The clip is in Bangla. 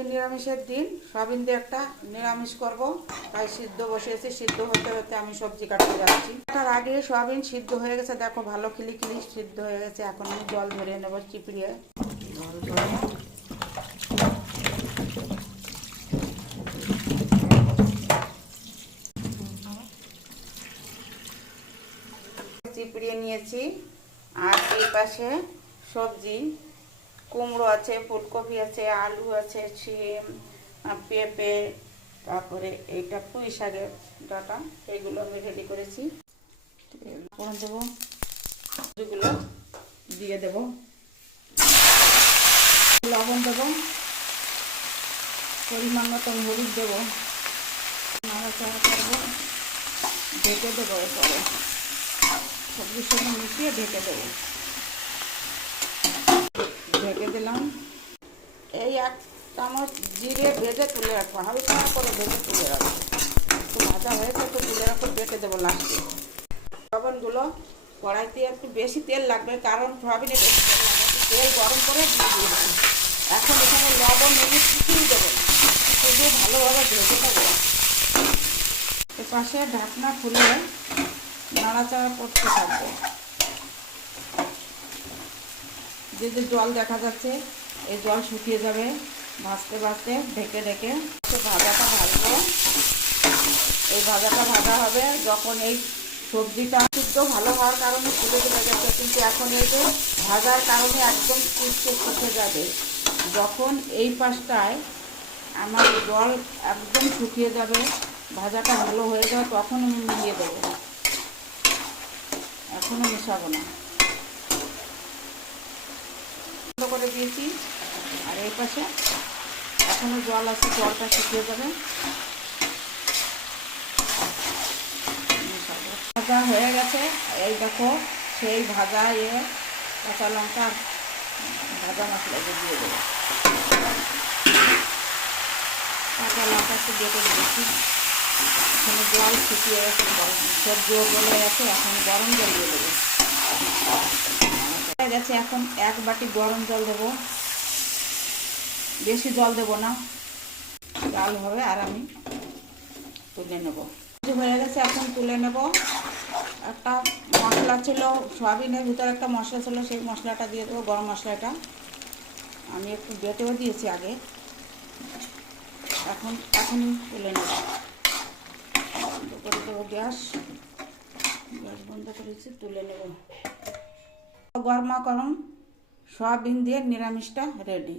আজকে নিরামিষের দিন, সয়াবিন দিয়ে একটা নিরামিষ করব, তাই সিদ্ধ বসিয়েছি। সিদ্ধ হতে হতে আমি সবজি কাটতে যাচ্ছি। তার আগে সয়াবিন সিদ্ধ হয়ে গেছে, দেখো ভালো খিলি সিদ্ধ হয়ে গেছে। এখন আমি জল ধরিয়ে নেবো চিপড়িয়ে। জল ধরে চিপড়িয়ে নিয়েছি। আর এই পাশে সবজি, কুমড়ো আছে, ফুলকপি আছে, আলু আছে, শিম, পেঁপে, তারপরে এইটা পুঁই শাকের ডাটা, এইগুলো আমি রেডি করেছি। করে দেবো, এগুলো দিয়ে দেব, লবণ দেবো, পরিমাণ মতো হলুদ দেবো, নাড়াচাড়া করবো, ঢেকে দেবো। এরপরে সবজির সঙ্গে মিশিয়ে ঢেকে দেবো। ঢেকে দিলাম। এই 1 চামচ জিরে ভেজে তুলে রাখবো, হালকা করে ভেজে তুলে রাখবো। একটু ভাজা হয়েছে, একটু তুলে রাখবো, ঢেকে দেবো লাস্টে। লবণগুলো কড়াইতে একটু বেশি তেল লাগবে, কারণ সয়াবিনে বেশি তেল লাগবে। তেল গরম করে দিয়ে দিয়েছি। এখন এখানে লবণ হলুদ কিছুই দেবো না, শুধু ভালোভাবে ভেজে দেবো। এপাশে ঢাকনা খুলে নাড়াচাড়া করতে থাকবো। যে জল দেখা যাচ্ছে, এই জল শুকিয়ে যাবে ভাজতে ভাজতে, ঢেকে ঢেকে ভাজাটা ভাজবো। এই ভাজাটা ভাজা হবে যখন এই সবজিটা সিদ্ধ ভালো হওয়ার কারণে ফুলে চলে গেছে, কিন্তু এখন এই যে ভাজার কারণে একদম কুচকে শুকে যাবে। যখন এই পাশটায় আমার জল একদম শুকিয়ে যাবে, ভাজাটা ভালো হয়ে যাবে, তখন আমি মিলিয়ে দেবো। এখনও মেশাবো না, বন্ধ করে দিয়েছি। আর এই পাশে এখনো জল আছে, জলটা শুকিয়ে যাবে। ভাজা হয়ে গেছে, এই দেখো সেই ভাজা কাঁচা লঙ্কা ভাজা মশলা দিয়ে দেবো। কাঁচা লঙ্কা একটু বেটে দিয়েছি। এখানে জল শুকিয়ে গেছে, সবজিও গলে গেছে, এখন গরম জল দিয়ে দেবো। হয়ে গেছে, এখন 1 বাটি গরম জল দেবো। বেশি জল দেবো না, ডাল হবে। আর আমি তুলে নেব। হয়ে গেছে, এখন তুলে নেব। একটা মশলা ছিল সয়াবিনের ভিতরে, একটা মশলা ছিল, সেই মশলাটা দিয়ে দেবো, গরম মশলাটা। আমি একটু বেটেও দিয়েছি আগে। এখন তুলে নেব। বন্ধ করে দেবো গ্যাস বন্ধ করেছি, তুলে নেব। গরমা গরম সয়াবিন দিয়ে নিরামিষটা রেডি।